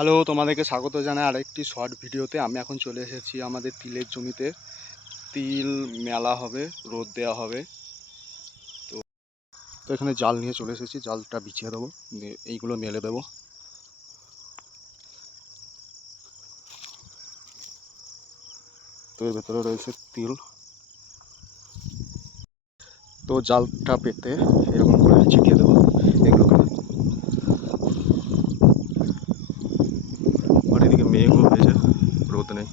Hello তোমাদেরকে স্বাগত জানাই আরেকটি শর্ট ভিডিওতে আমি এখন চলে এসেছি আমাদের তিলের জমিতে। তিল মেলা হবে, রোদ দেওয়া হবে। তো তো এখানে জাল নিয়ে চলে এসেছি। জালটা বিছিয়ে দেবো এইগুলো মেলে দেবো। তো এর ভেতরে রয়েছে তিল। তো জালটা পেতে এরকম করে ছিটিয়ে দেবো। রোদ নেই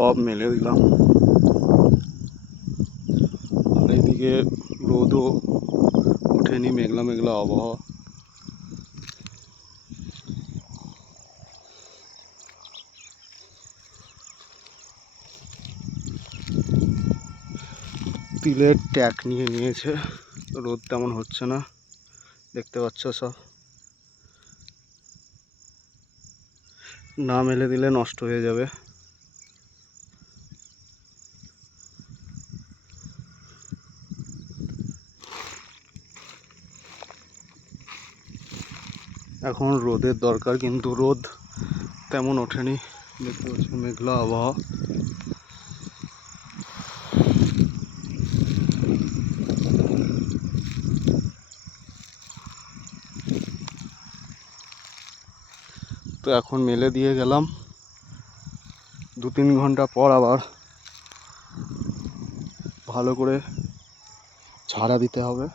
সব মেলে দিলাম। আর এদিকে রোদও ওঠেনি, মেঘলা মেঘলা আবহাওয়া। তিলের ট্যাক নিয়ে নিয়েছে। রোদ তেমন হচ্ছে না, দেখতে পাচ্ছ সব। না মেলে দিলে নষ্ট হয়ে যাবে। এখন রোদের দরকার, কিন্তু রোদ তেমন ওঠেনি। দেখতে পাচ্ছ মেঘলা আবহাওয়া। তো এখন মেলে দিয়ে গেলাম। দু তিন ঘণ্টা পর আবার ভালো করে ঝাড়া দিতে হবে।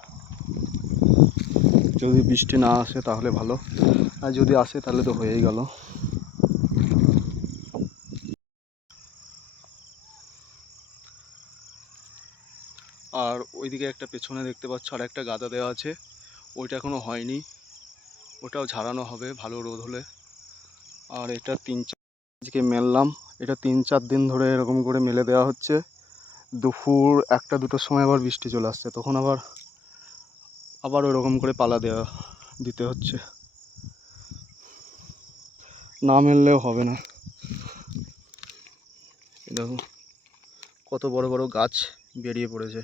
যদি বৃষ্টি না আসে তাহলে ভালো। আর যদি আসে তাহলে তো হয়েই গেল। আর ওইদিকে একটা পেছনে দেখতে পাচ্ছ আর একটা গাদা দেওয়া আছে। ওইটা এখনও হয়নি। ওটাও ঝাড়ানো হবে, ভালো রোদ হলে। আর এটা তিন চার মেললাম। এটা তিন চার দিন ধরে এরকম করে মেলে দেওয়া হচ্ছে। দুপুর একটা দুটোর সময় আবার বৃষ্টি চলে আসছে। তখন আবার আবার ওরকম করে পালা দেওয়া দিতে হচ্ছে। না মেললেও হবে না। দেখো, কত বড় বড় গাছ বেরিয়ে পড়েছে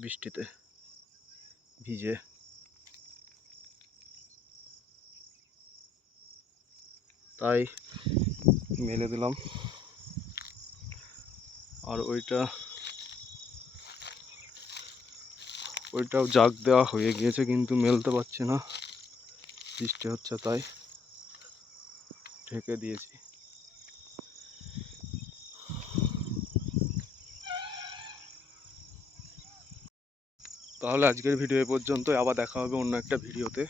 বৃষ্টিতে, ভিজে। তাই মেলে দিলাম। আর ওইটা ওইটাও জাগ দেওয়া হয়ে গিয়েছে, কিন্তু মেলতে পারছে না। বৃষ্টি হচ্ছে তাই ঢেকে দিয়েছি। তাহলে আজকের ভিডিও এ পর্যন্ত আবার দেখা হবে অন্য একটা ভিডিওতে।